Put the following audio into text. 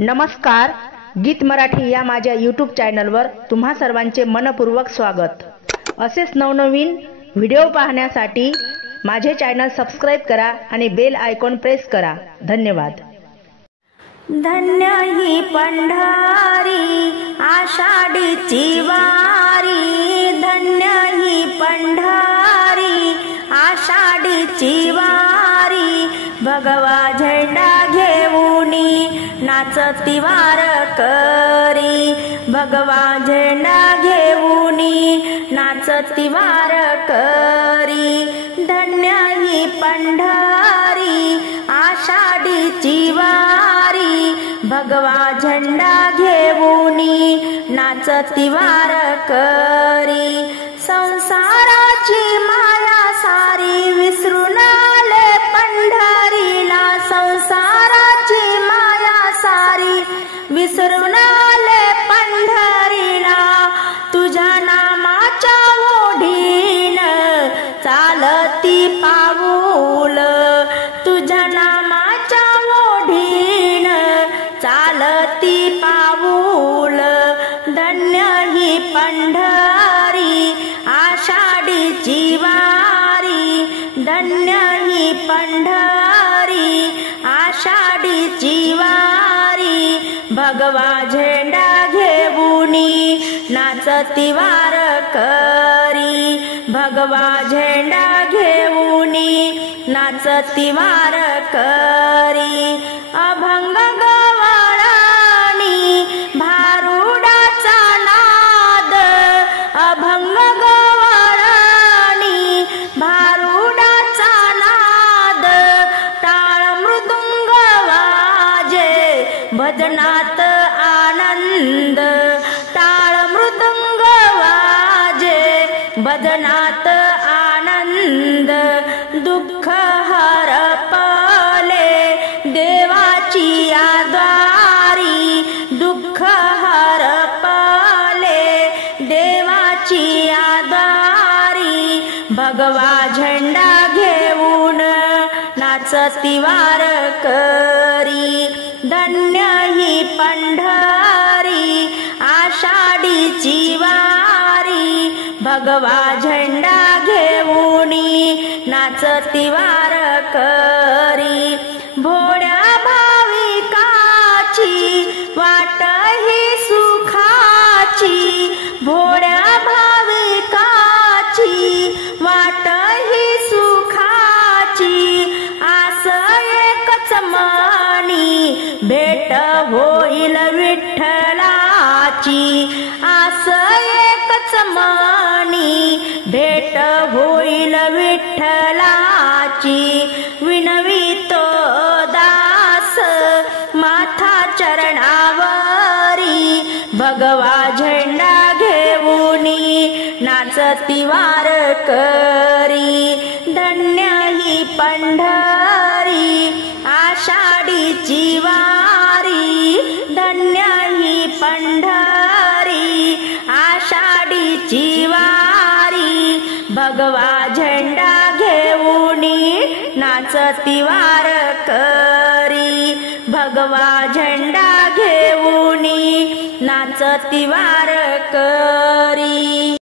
नमस्कार, गीत मराठी या माझ्या यूट्यूब चॅनलवर तुम्हा सर्वांचे मनपूर्वक स्वागत। असेच नवनवीन व्हिडिओ पाहण्यासाठी माझे चॅनल सबस्क्राइब करा आणि बेल आयकॉन प्रेस करा। धन्यवाद। धन्य ही पंढरी आषाढीची वारी, धन्य ही पंढरी आषाढीची वारी। भगवा झेंडा घेऊनी नाचती वारकरी, भगवा झेंडा घेऊनी नाचती वारकरी। धन्य ही पंढरी आषाढीची वारी, भगवा झेंडा घेऊनी नाचती वारकरी। संसाराची माया सारी विसरून आले पंढरीला, संसाराची माया सारी विसरून आले पंढरीला। तुझ्या नामाच्या ओढीन चालती पाऊल, तुझ्या नामाच्या ओढीन चालती पाऊल। धन्य ही पंढरी आषाढीची वारी, धन्य ही पंढरी आषाढीची वारी। भगवा झेंडा घेऊनी नाचती वारकरी, भगवा झेंडा घेऊनी नाचती वारकरी। अभंग गवळणी भारुडाचा नाद, अभंग गवळणी भारुडाचा नाद। टाळ मृदुंग वाजे भजनात आनंद, टाळ मृदुंग वाजे भजनात आनंद। दुःख हरपले देवाची आद्वारी, दुःख हरपले देवाची आद्वारी। भगवा झेंडा घेऊन नाचती वारकरी, धन्य ही पंढरी आषाढीची वारी। भगवा झेंडा घेऊनी नाचती वारकरी। भोळ्या भाविकाची वाट ही सुखाची, भोळ्या भाविकाची वाट ही सुखाची। आस एकच मनी भेट होईल विठ्ठलाची, आस एकच मनी भेट होईल विठ्ठलाची। विनवितो दास माथा चरणावरी, भगवा झेंडा घेऊनी नाचती वारकरी। धन्य ही पंढरी आषाढीची वारी, धन्य ही पंढरी आषाढीची वारी। भगवा झेंडा घेऊनी नाचती वारकरी, भगवा झेंडा घेऊनी नाचती वारकरी।